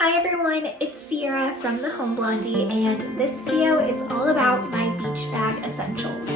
Hi everyone, it's Sierra from The Home Blondie, and this video is all about my beach bag essentials.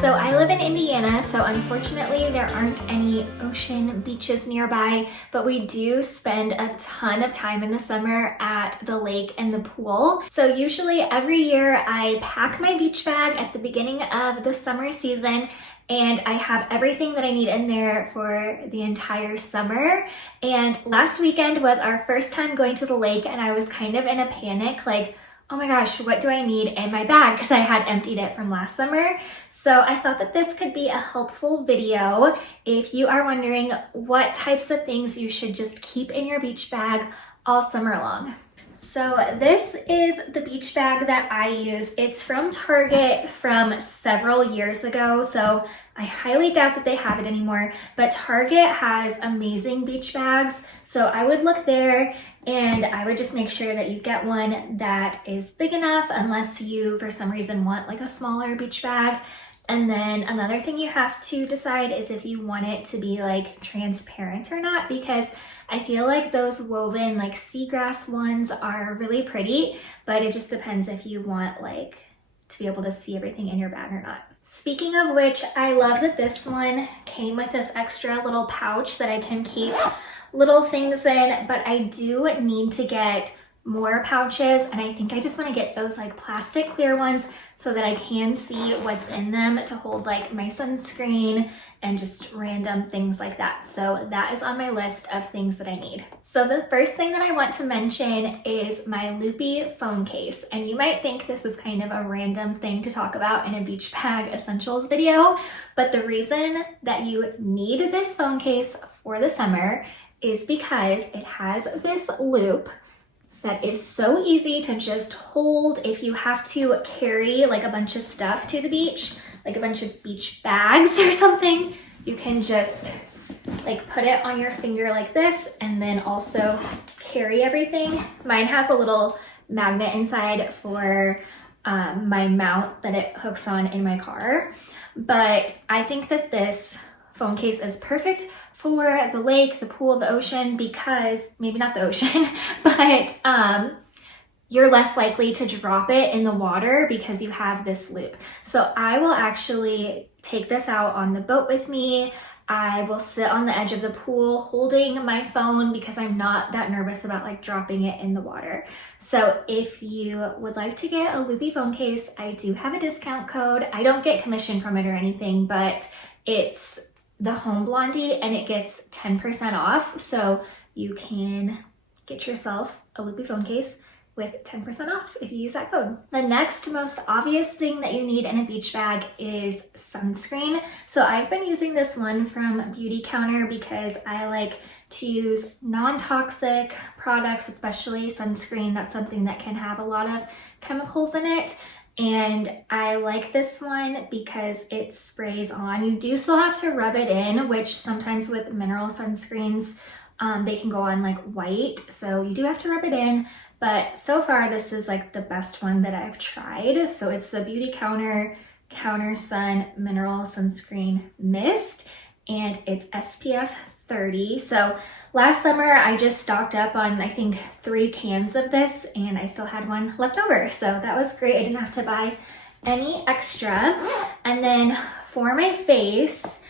So I live in Indiana, so unfortunately there aren't any ocean beaches nearby, but we do spend a ton of time in the summer at the lake and the pool. So usually every year I pack my beach bag at the beginning of the summer season, and I have everything that I need in there for the entire summer. And last weekend was our first time going to the lake, and I was kind of in a panic, like, oh my gosh, what do I need in my bag? Because I had emptied it from last summer. So I thought that this could be a helpful video if you are wondering what types of things you should just keep in your beach bag all summer long. So this is the beach bag that I use. It's from Target from several years ago, so I highly doubt that they have it anymore, but Target has amazing beach bags. So I would look there and I would just make sure that you get one that is big enough, unless you for some reason want like a smaller beach bag. And then another thing you have to decide is if you want it to be like transparent or not, because I feel like those woven like seagrass ones are really pretty, but it just depends if you want like to be able to see everything in your bag or not. Speaking of which, I love that this one came with this extra little pouch that I can keep little things in, but I do need to get more pouches, and I think I just want to get those like plastic clear ones so that I can see what's in them to hold like my sunscreen and just random things like that. So that is on my list of things that I need. So the first thing that I want to mention is my loopy phone case. And you might think this is kind of a random thing to talk about in a beach bag essentials video, but the reason that you need this phone case for the summer is because it has this loop that is so easy to just hold if you have to carry like a bunch of stuff to the beach, like a bunch of beach bags or something. You can just like put it on your finger like this and then also carry everything. Mine has a little magnet inside for my mount that it hooks on in my car. But I think that this phone case is perfect for the lake, the pool, the ocean, because maybe not the ocean, but you're less likely to drop it in the water because you have this loop. So I will actually take this out on the boat with me. I will sit on the edge of the pool holding my phone because I'm not that nervous about like dropping it in the water. So if you would like to get a loopy phone case, I do have a discount code. I don't get commission from it or anything, but it's The Home Blondie and it gets 10% off. So you can get yourself a loopy phone case with 10% off if you use that code. The next most obvious thing that you need in a beach bag is sunscreen. So I've been using this one from Beauty Counter because I like to use non-toxic products, especially sunscreen. That's something that can have a lot of chemicals in it. And I like this one because it sprays on. You do still have to rub it in, which sometimes with mineral sunscreens, they can go on like white. So you do have to rub it in. But so far, this is like the best one that I've tried. So it's the Beauty Counter Counter Sun Mineral Sunscreen Mist, and it's SPF 30. So last summer, I just stocked up on, I think, 3 cans of this, and I still had one left over. So that was great. I didn't have to buy any extra. And then for my face,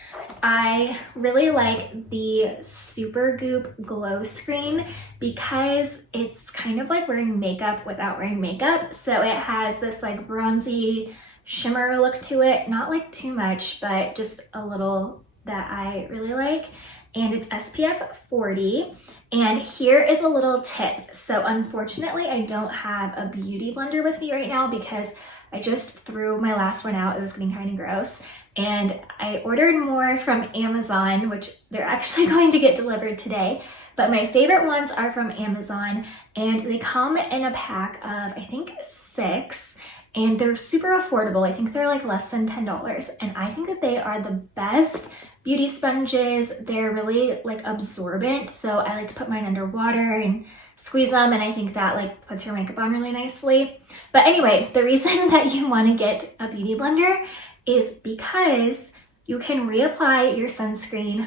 I really like the Super Goop Glow Screen because it's kind of like wearing makeup without wearing makeup. So it has this like bronzy shimmer look to it. Not like too much, but just a little that I really like. And it's SPF 40. And here is a little tip. So unfortunately, I don't have a beauty blender with me right now because I just threw my last one out. It was getting kind of gross. And I ordered more from Amazon, which they're actually going to get delivered today. But my favorite ones are from Amazon, and they come in a pack of, I think, 6, and they're super affordable. I think they're like less than $10, and I think that they are the best beauty sponges. They're really like absorbent, so I like to put mine underwater and squeeze them, and I think that like puts your makeup on really nicely. But anyway, the reason that you want to get a beauty blender is because you can reapply your sunscreen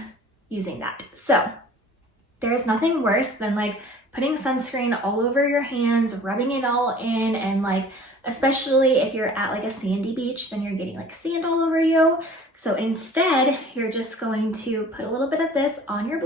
using that. So there's nothing worse than like putting sunscreen all over your hands, rubbing it all in, and like, especially if you're at like a sandy beach, then you're getting like sand all over you. So instead, you're just going to put a little bit of this on your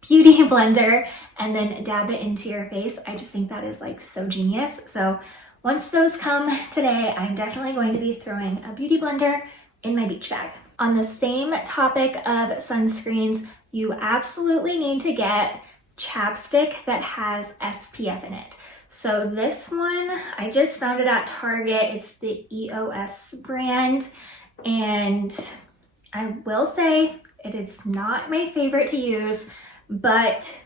beauty blender and then dab it into your face. I just think that is like so genius. So once those come today, I'm definitely going to be throwing a beauty blender in my beach bag. On the same topic of sunscreens, you absolutely need to get chapstick that has SPF in it. So this one, I just found it at Target. It's the EOS brand, and I will say it is not my favorite to use, but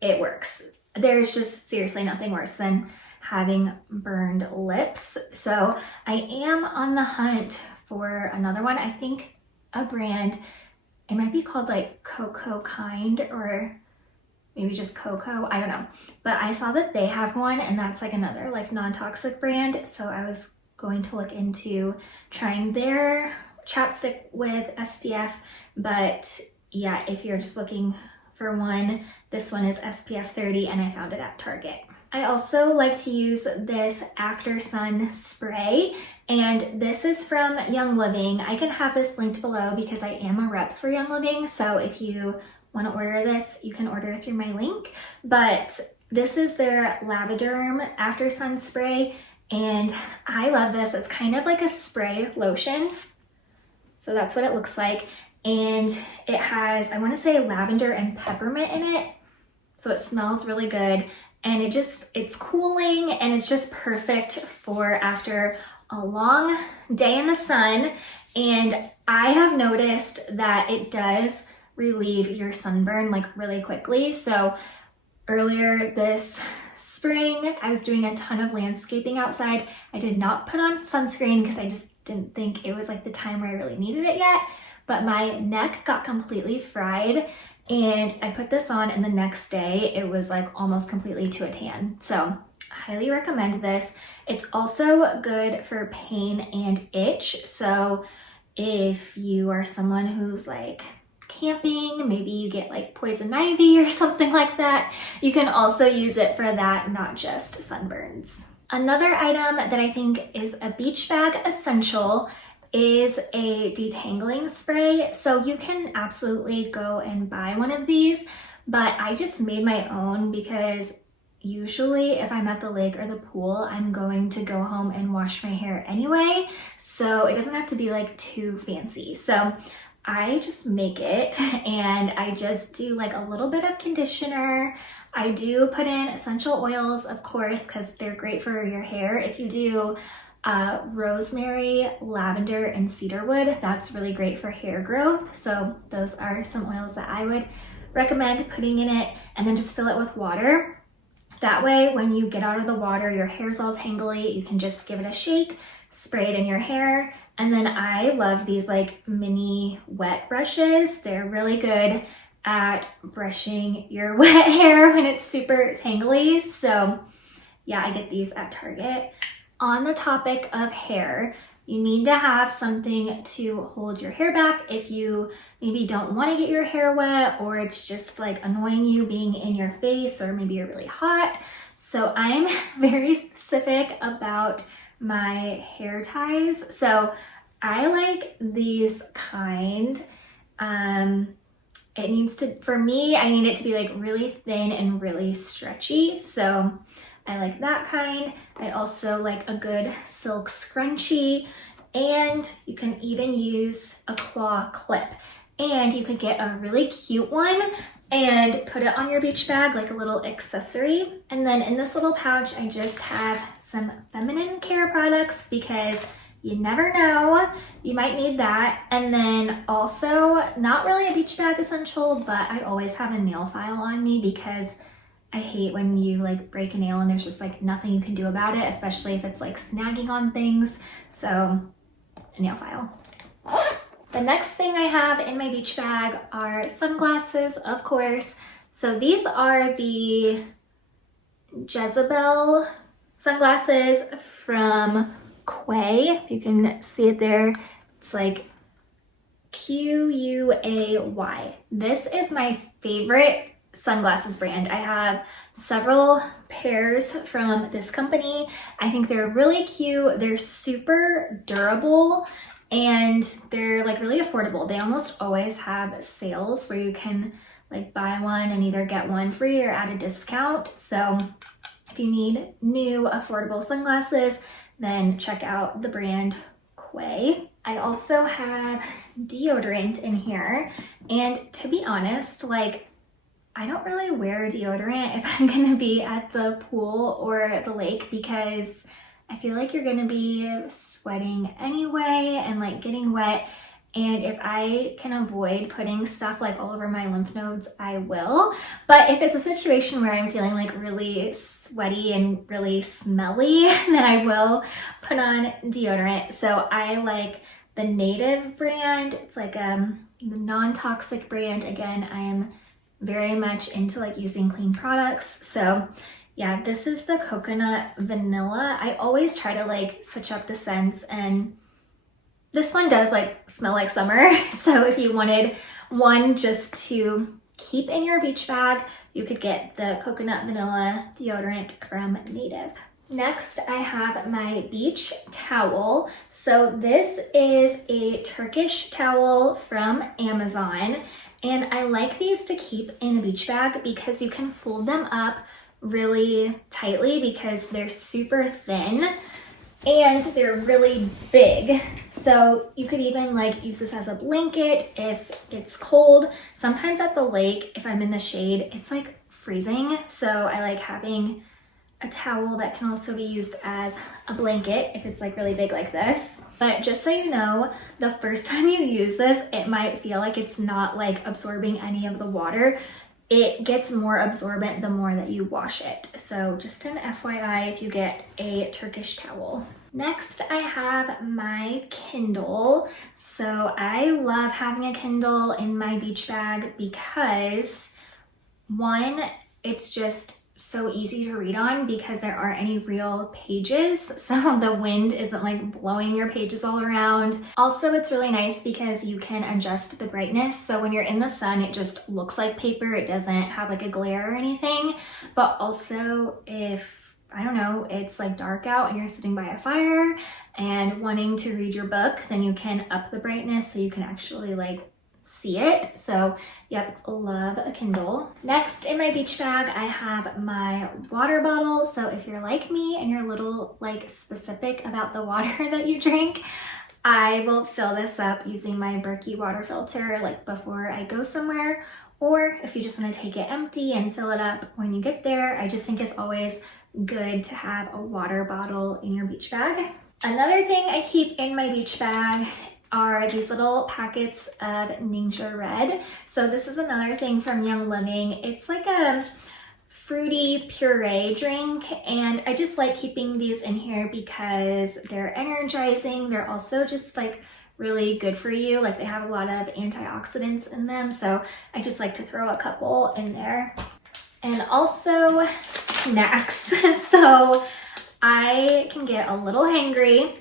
it works. There's just seriously nothing worse than having burned lips. So I am on the hunt for another one. I think a brand, it might be called like Cocoa Kind, or maybe just Cocoa, I don't know. But I saw that they have one, and that's like another like non-toxic brand. So I was going to look into trying their chapstick with SPF. But yeah, if you're just looking for one, this one is SPF 30, and I found it at Target. I also like to use this After Sun spray, and this is from Young Living. I can have this linked below because I am a rep for Young Living, so if you want to order this, you can order through my link. But this is their Lavaderm After Sun spray, and I love this. It's kind of like a spray lotion, so that's what it looks like, and it has, I want to say, lavender and peppermint in it, so it smells really good. And it's cooling, and it's just perfect for after a long day in the sun. And I have noticed that it does relieve your sunburn like really quickly. So earlier this spring, I was doing a ton of landscaping outside. I did not put on sunscreen because I just didn't think it was like the time where I really needed it yet. But my neck got completely fried, and I put this on, and the next day it was like almost completely to a tan. So highly recommend this. It's also good for pain and itch. So if you are someone who's like camping, maybe you get like poison ivy or something like that, you can also use it for that, not just sunburns. Another item that I think is a beach bag essential is a detangling spray. So you can absolutely go and buy one of these, but I just made my own because usually if I'm at the lake or the pool, I'm going to go home and wash my hair anyway, so it doesn't have to be like too fancy. So I just make it, and I just do like a little bit of conditioner. I do put in essential oils, of course, because they're great for your hair. If you do rosemary, lavender, and cedarwood, that's really great for hair growth. So those are some oils that I would recommend putting in it, and then just fill it with water. That way, when you get out of the water, your hair's all tangly, you can just give it a shake, spray it in your hair. And then I love these like mini wet brushes. They're really good at brushing your wet hair when it's super tangly. So yeah, I get these at Target. On the topic of hair, you need to have something to hold your hair back if you maybe don't want to get your hair wet, or it's just like annoying you being in your face, or maybe you're really hot. So I'm very specific about my hair ties. So I like these kind. It needs to, for me, I need it to be like really thin and really stretchy. So I like that kind. I also like a good silk scrunchie, and you can even use a claw clip. And you could get a really cute one and put it on your beach bag like a little accessory. And then in this little pouch, I just have some feminine care products because you never know, you might need that. And then also, not really a beach bag essential, but I always have a nail file on me because I hate when you like break a nail and there's just like nothing you can do about it, especially if it's like snagging on things. So a nail file. The next thing I have in my beach bag are sunglasses, of course. So these are the Jezebel Sunglasses from Quay. If you can see it there, it's like Quay. This is my favorite Sunglasses brand. I have several pairs from this company. I think they're really cute. They're super durable and they're like really affordable. They almost always have sales where you can like buy one and either get one free or at a discount. So if you need new affordable sunglasses, then check out the brand Quay. I also have deodorant in here, and to be honest, like I don't really wear deodorant if I'm gonna be at the pool or the lake because I feel like you're gonna be sweating anyway and like getting wet. And if I can avoid putting stuff like all over my lymph nodes, I will. But if it's a situation where I'm feeling like really sweaty and really smelly, then I will put on deodorant. So I like the Native brand. It's like a non-toxic brand. Again, I am very much into like using clean products. So yeah, this is the coconut vanilla. I always try to like switch up the scents, and this one does like smell like summer. So if you wanted one just to keep in your beach bag, you could get the coconut vanilla deodorant from Native. Next, I have my beach towel. So this is a Turkish towel from Amazon. And I like these to keep in a beach bag because you can fold them up really tightly because they're super thin and they're really big. So you could even like use this as a blanket if it's cold. Sometimes at the lake, if I'm in the shade, it's like freezing. So I like having a towel that can also be used as a blanket if it's like really big like this. But just so you know, the first time you use this, it might feel like it's not like absorbing any of the water. It gets more absorbent the more that you wash it. So just an FYI if you get a Turkish towel. Next, I have my Kindle. So I love having a Kindle in my beach bag because one, it's just so easy to read on because there aren't any real pages, so the wind isn't like blowing your pages all around. Also, it's really nice because you can adjust the brightness, so when you're in the sun it just looks like paper. It doesn't have like a glare or anything. But also if, I don't know, it's like dark out and you're sitting by a fire and wanting to read your book, then you can up the brightness so you can actually like see it. So yep, love a Kindle. Next in my beach bag, I have my water bottle. So if you're like me and you're a little like specific about the water that you drink, I will fill this up using my Berkey water filter like before I go somewhere, or if you just want to take it empty and fill it up when you get there. I just think it's always good to have a water bottle in your beach bag. Another thing I keep in my beach bag are these little packets of Ninja Red. So this is another thing from Young Living. It's like a fruity puree drink, and I just like keeping these in here because they're energizing. They're also just like really good for you. Like they have a lot of antioxidants in them, so I just like to throw a couple in there. And also snacks. So I can get a little hangry,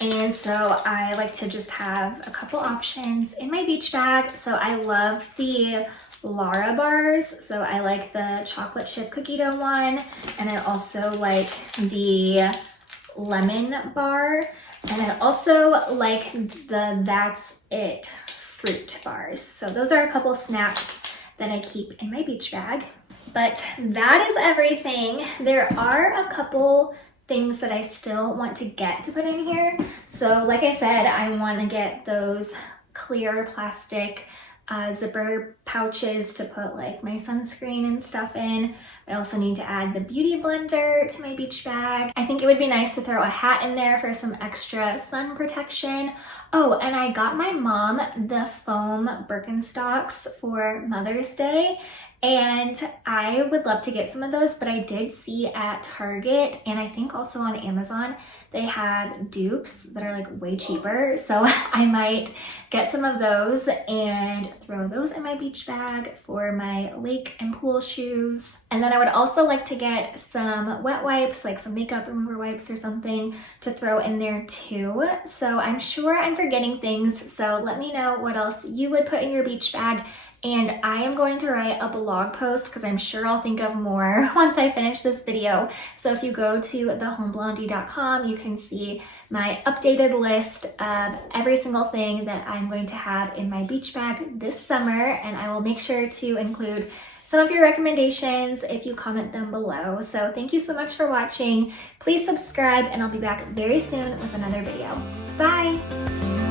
and so I like to just have a couple options in my beach bag. So I love the Lara bars. So I like the chocolate chip cookie dough one, and I also like the lemon bar, and I also like the That's It fruit bars. So those are a couple snacks that I keep in my beach bag. But that is everything. There are a couple things that I still want to get to put in here. So like I said, I want to get those clear plastic zipper pouches to put like my sunscreen and stuff in. I also need to add the beauty blender to my beach bag. I think it would be nice to throw a hat in there for some extra sun protection. Oh, and I got my mom the foam Birkenstocks for Mother's Day, and I would love to get some of those, but I did see at Target and I think also on Amazon, they have dupes that are like way cheaper. So I might get some of those and throw those in my beach bag for my lake and pool shoes. And then I would also like to get some wet wipes, like some makeup remover wipes or something to throw in there too. So I'm sure I'm forgetting things. So let me know what else you would put in your beach bag. and I am going to write a blog post because I'm sure I'll think of more once I finish this video. So if you go to thehomeblondie.com, you can see my updated list of every single thing that I'm going to have in my beach bag this summer, and I will make sure to include some of your recommendations if you comment them below. So thank you so much for watching. Please subscribe, and I'll be back very soon with another video. Bye!